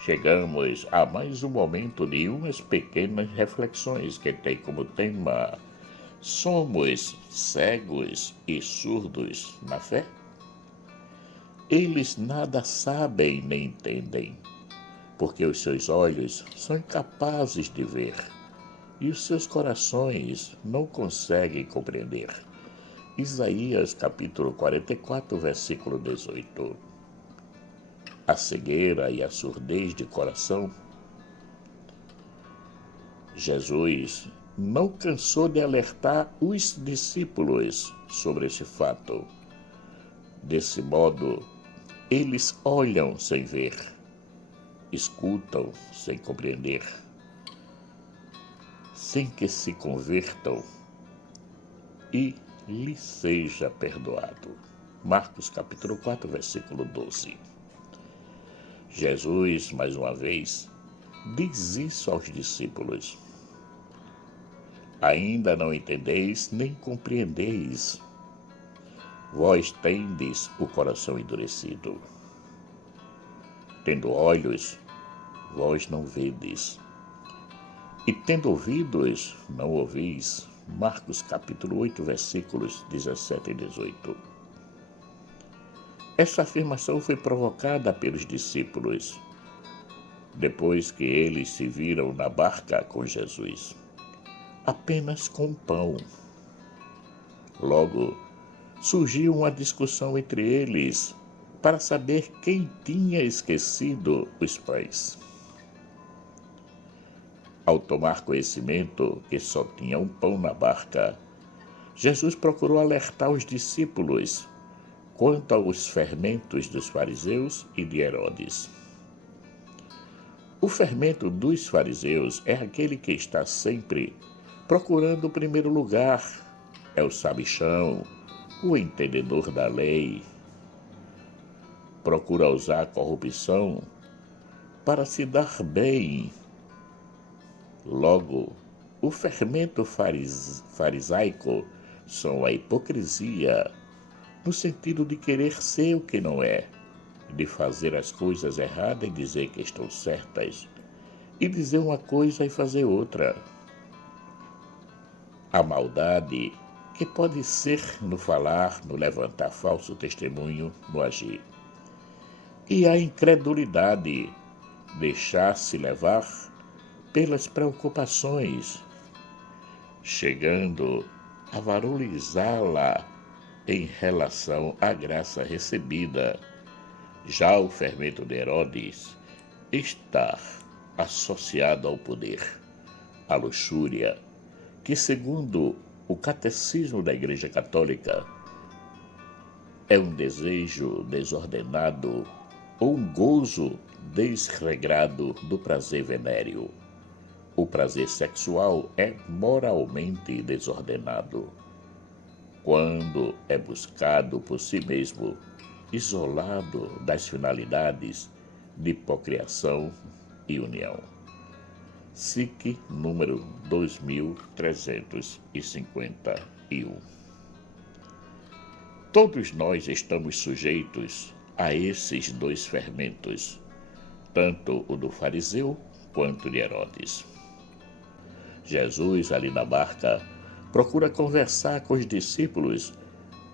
Chegamos a mais um momento de umas pequenas reflexões que tem como tema: somos cegos e surdos na fé? Eles nada sabem nem entendem, porque os seus olhos são incapazes de ver e os seus corações não conseguem compreender. Isaías capítulo 44, versículo 18. A cegueira e a surdez de coração. Jesus não cansou de alertar os discípulos sobre este fato. Desse modo, eles olham sem ver, escutam sem compreender, sem que se convertam e lhe seja perdoado. Marcos capítulo 4, versículo 12. Jesus, mais uma vez, diz isso aos discípulos. Ainda não entendeis nem compreendeis. Vós tendes o coração endurecido. Tendo olhos, vós não vedes. E tendo ouvidos, não ouvis. Marcos capítulo 8, versículos 17 e 18. Essa afirmação foi provocada pelos discípulos, depois que eles se viram na barca com Jesus, apenas com pão. Logo, surgiu uma discussão entre eles para saber quem tinha esquecido os pães. Ao tomar conhecimento que só tinha um pão na barca, Jesus procurou alertar os discípulos quanto aos fermentos dos fariseus e de Herodes. O fermento dos fariseus é aquele que está sempre procurando o primeiro lugar, é o sabichão, o entendedor da lei. Procura usar a corrupção para se dar bem. Logo, o fermento farisaico são a hipocrisia, no sentido de querer ser o que não é, de fazer as coisas erradas e dizer que estão certas, e dizer uma coisa e fazer outra. A maldade, que pode ser no falar, no levantar falso testemunho, no agir. E a incredulidade, deixar-se levar pelas preocupações, chegando a valorizá-la em relação à graça recebida. Já o fermento de Herodes está associado ao poder, à luxúria, que, segundo o Catecismo da Igreja Católica, é um desejo desordenado ou um gozo desregrado do prazer venéreo. O prazer sexual é moralmente desordenado quando é buscado por si mesmo, isolado das finalidades de procriação e união. SIC número 2351. Todos nós estamos sujeitos a esses dois fermentos, tanto o do fariseu quanto de Herodes. Jesus, ali na barca, procura conversar com os discípulos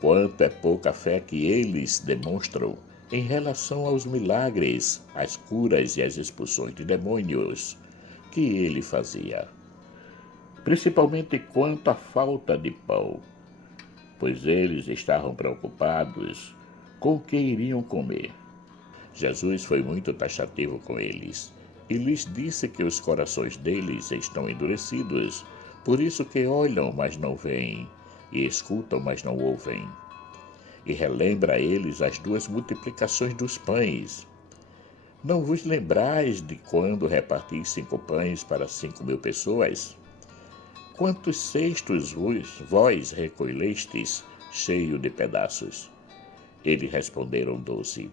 quanto é pouca fé que eles demonstram em relação aos milagres, às curas e às expulsões de demônios que ele fazia, principalmente quanto à falta de pão, pois eles estavam preocupados com o que iriam comer. Jesus foi muito taxativo com eles e lhes disse que os corações deles estão endurecidos, por isso que olham, mas não veem, e escutam, mas não ouvem. E relembra a eles as duas multiplicações dos pães. Não vos lembrais de quando reparti 5 pães para 5.000 pessoas? Quantos cestos vós recolhestes cheio de pedaços? Eles responderam 12.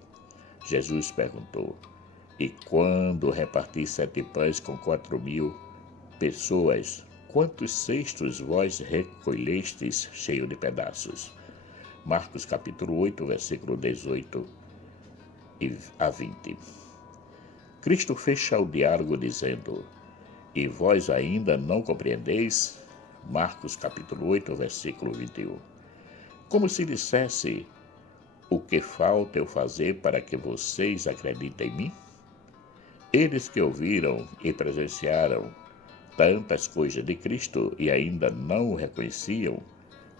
Jesus perguntou: e quando reparti 7 pães com 4.000 pessoas, quantos cestos vós recolhestes cheio de pedaços? Marcos capítulo 8, versículo 18 a 20. Cristo fecha o diálogo dizendo: E vós ainda não compreendeis? Marcos capítulo 8, versículo 21. Como se dissesse: o que falta eu fazer para que vocês acreditem em mim? Eles que ouviram e presenciaram tantas coisas de Cristo e ainda não o reconheciam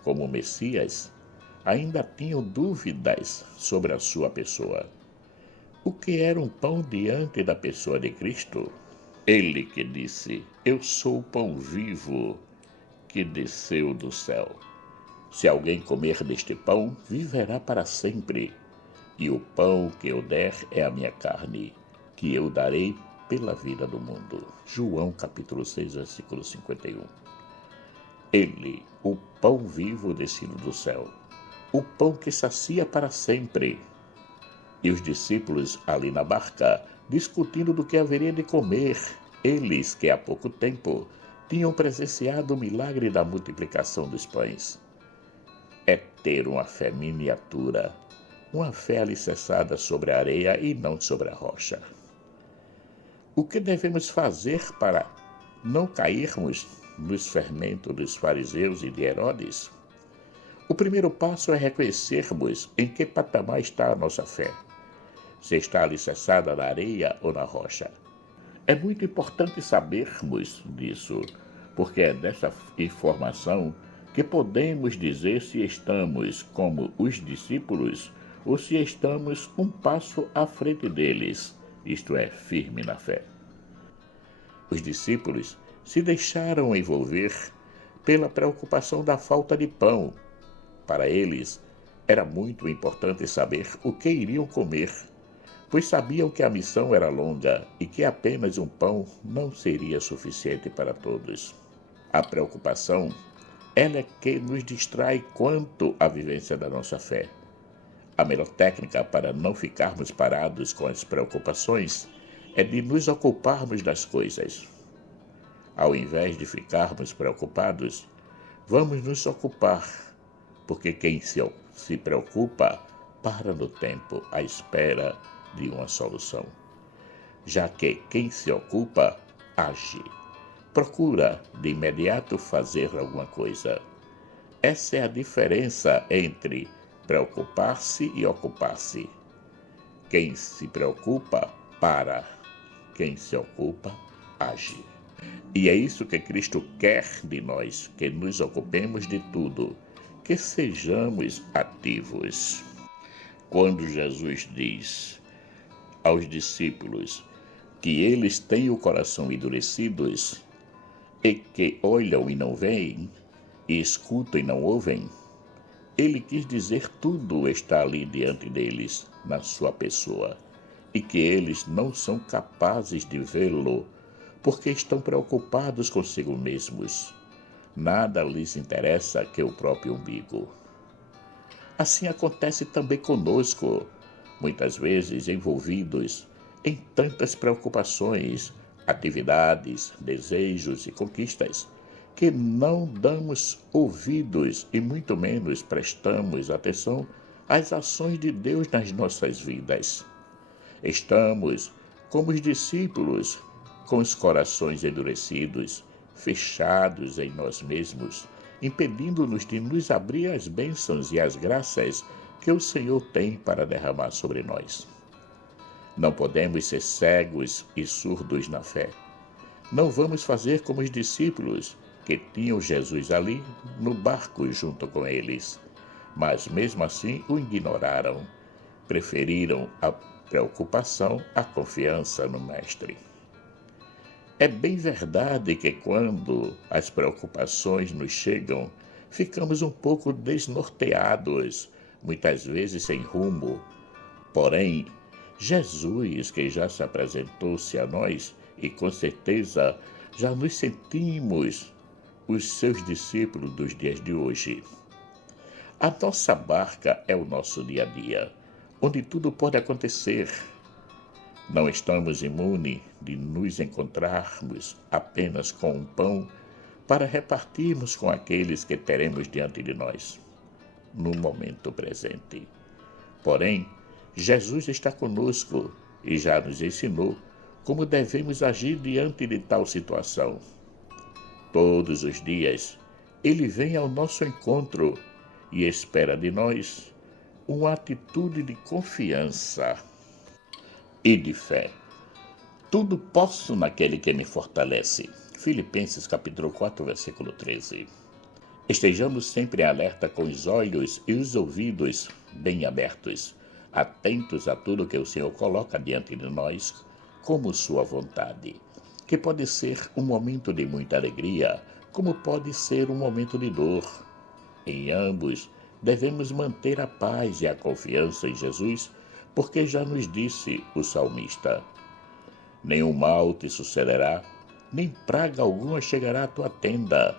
como Messias, ainda tinham dúvidas sobre a sua pessoa. O que era um pão diante da pessoa de Cristo? Ele que disse: Eu sou o pão vivo que desceu do céu. Se alguém comer deste pão, viverá para sempre. E o pão que eu der é a minha carne, que eu darei pela vida do mundo. João capítulo 6, versículo 51. Ele, o pão vivo descido do céu, o pão que sacia para sempre. E os discípulos ali na barca, discutindo do que haveria de comer, eles que há pouco tempo tinham presenciado o milagre da multiplicação dos pães. É ter uma fé miniatura, uma fé alicerçada sobre a areia e não sobre a rocha. O que devemos fazer para não cairmos nos fermentos dos fariseus e de Herodes? O primeiro passo é reconhecermos em que patamar está a nossa fé. Se está alicerçada na areia ou na rocha. É muito importante sabermos disso, porque é dessa informação que podemos dizer se estamos como os discípulos ou se estamos um passo à frente deles, isto é, firme na fé. Os discípulos se deixaram envolver pela preocupação da falta de pão. Para eles, era muito importante saber o que iriam comer, pois sabiam que a missão era longa e que apenas um pão não seria suficiente para todos. A preocupação, ela é que nos distrai quanto à vivência da nossa fé. A melhor técnica para não ficarmos parados com as preocupações é de nos ocuparmos das coisas. Ao invés de ficarmos preocupados, vamos nos ocupar, porque quem se preocupa para no tempo à espera de uma solução, já que quem se ocupa age, procura de imediato fazer alguma coisa. Essa é a diferença entre preocupar-se e ocupar-se. Quem se preocupa para, quem se ocupa age. E é isso que Cristo quer de nós, que nos ocupemos de tudo, que sejamos ativos. Quando Jesus diz aos discípulos que eles têm o coração endurecidos e que olham e não veem, e escutam e não ouvem, ele quis dizer tudo está ali diante deles, na sua pessoa, e que eles não são capazes de vê-lo, porque estão preocupados consigo mesmos. Nada lhes interessa que o próprio umbigo. Assim acontece também conosco, muitas vezes envolvidos em tantas preocupações, atividades, desejos e conquistas, que não damos ouvidos e muito menos prestamos atenção às ações de Deus nas nossas vidas. Estamos, como os discípulos, com os corações endurecidos, fechados em nós mesmos, impedindo-nos de nos abrir às bênçãos e às graças que o Senhor tem para derramar sobre nós. Não podemos ser cegos e surdos na fé. Não vamos fazer como os discípulos, que tinham Jesus ali no barco junto com eles, mas mesmo assim o ignoraram, preferiram a preocupação à confiança no Mestre. É bem verdade que quando as preocupações nos chegam, ficamos um pouco desnorteados, muitas vezes sem rumo. Porém, Jesus, que já se apresentou-se a nós, e com certeza já nos sentimos os seus discípulos dos dias de hoje. A nossa barca é o nosso dia a dia, onde tudo pode acontecer. Não estamos imunes de nos encontrarmos apenas com um pão para repartirmos com aqueles que teremos diante de nós, no momento presente. Porém, Jesus está conosco e já nos ensinou como devemos agir diante de tal situação. Todos os dias, Ele vem ao nosso encontro e espera de nós uma atitude de confiança e de fé. Tudo posso naquele que me fortalece. Filipenses capítulo 4, versículo 13. Estejamos sempre em alerta com os olhos e os ouvidos bem abertos, atentos a tudo que o Senhor coloca diante de nós como sua vontade, que pode ser um momento de muita alegria, como pode ser um momento de dor. Em ambos, devemos manter a paz e a confiança em Jesus, porque já nos disse o salmista: nenhum mal te sucederá, nem praga alguma chegará à tua tenda,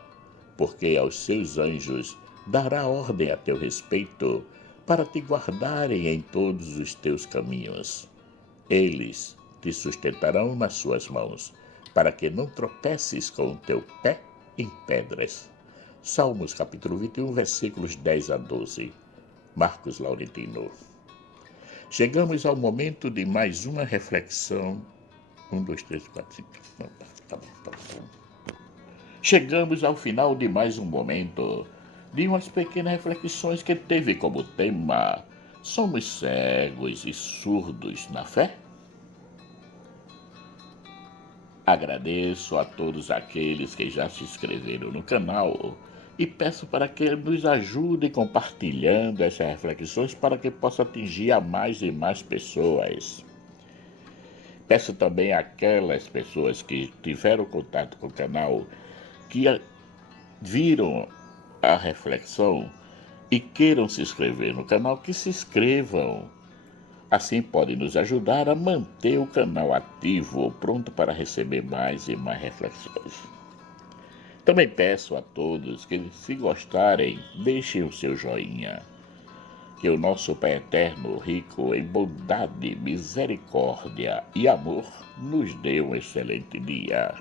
porque aos seus anjos dará ordem a teu respeito, para te guardarem em todos os teus caminhos. Eles te sustentarão nas suas mãos, para que não tropeces com o teu pé em pedras. Salmos capítulo 21, versículos 10 a 12. Marcos Laurentino. Chegamos ao momento de mais uma reflexão. 1, 2, 3, 4, 5. Não, tá bom. Chegamos ao final de mais um momento, de umas pequenas reflexões que teve como tema: somos cegos e surdos na fé? Agradeço a todos aqueles que já se inscreveram no canal e peço para que nos ajudem compartilhando essas reflexões para que possa atingir a mais e mais pessoas. Peço também àquelas pessoas que tiveram contato com o canal, que viram a reflexão e queiram se inscrever no canal, que se inscrevam. Assim podem nos ajudar a manter o canal ativo, pronto para receber mais e mais reflexões. Também peço a todos que, se gostarem, deixem o seu joinha. Que o nosso Pai Eterno, rico em bondade, misericórdia e amor, nos dê um excelente dia.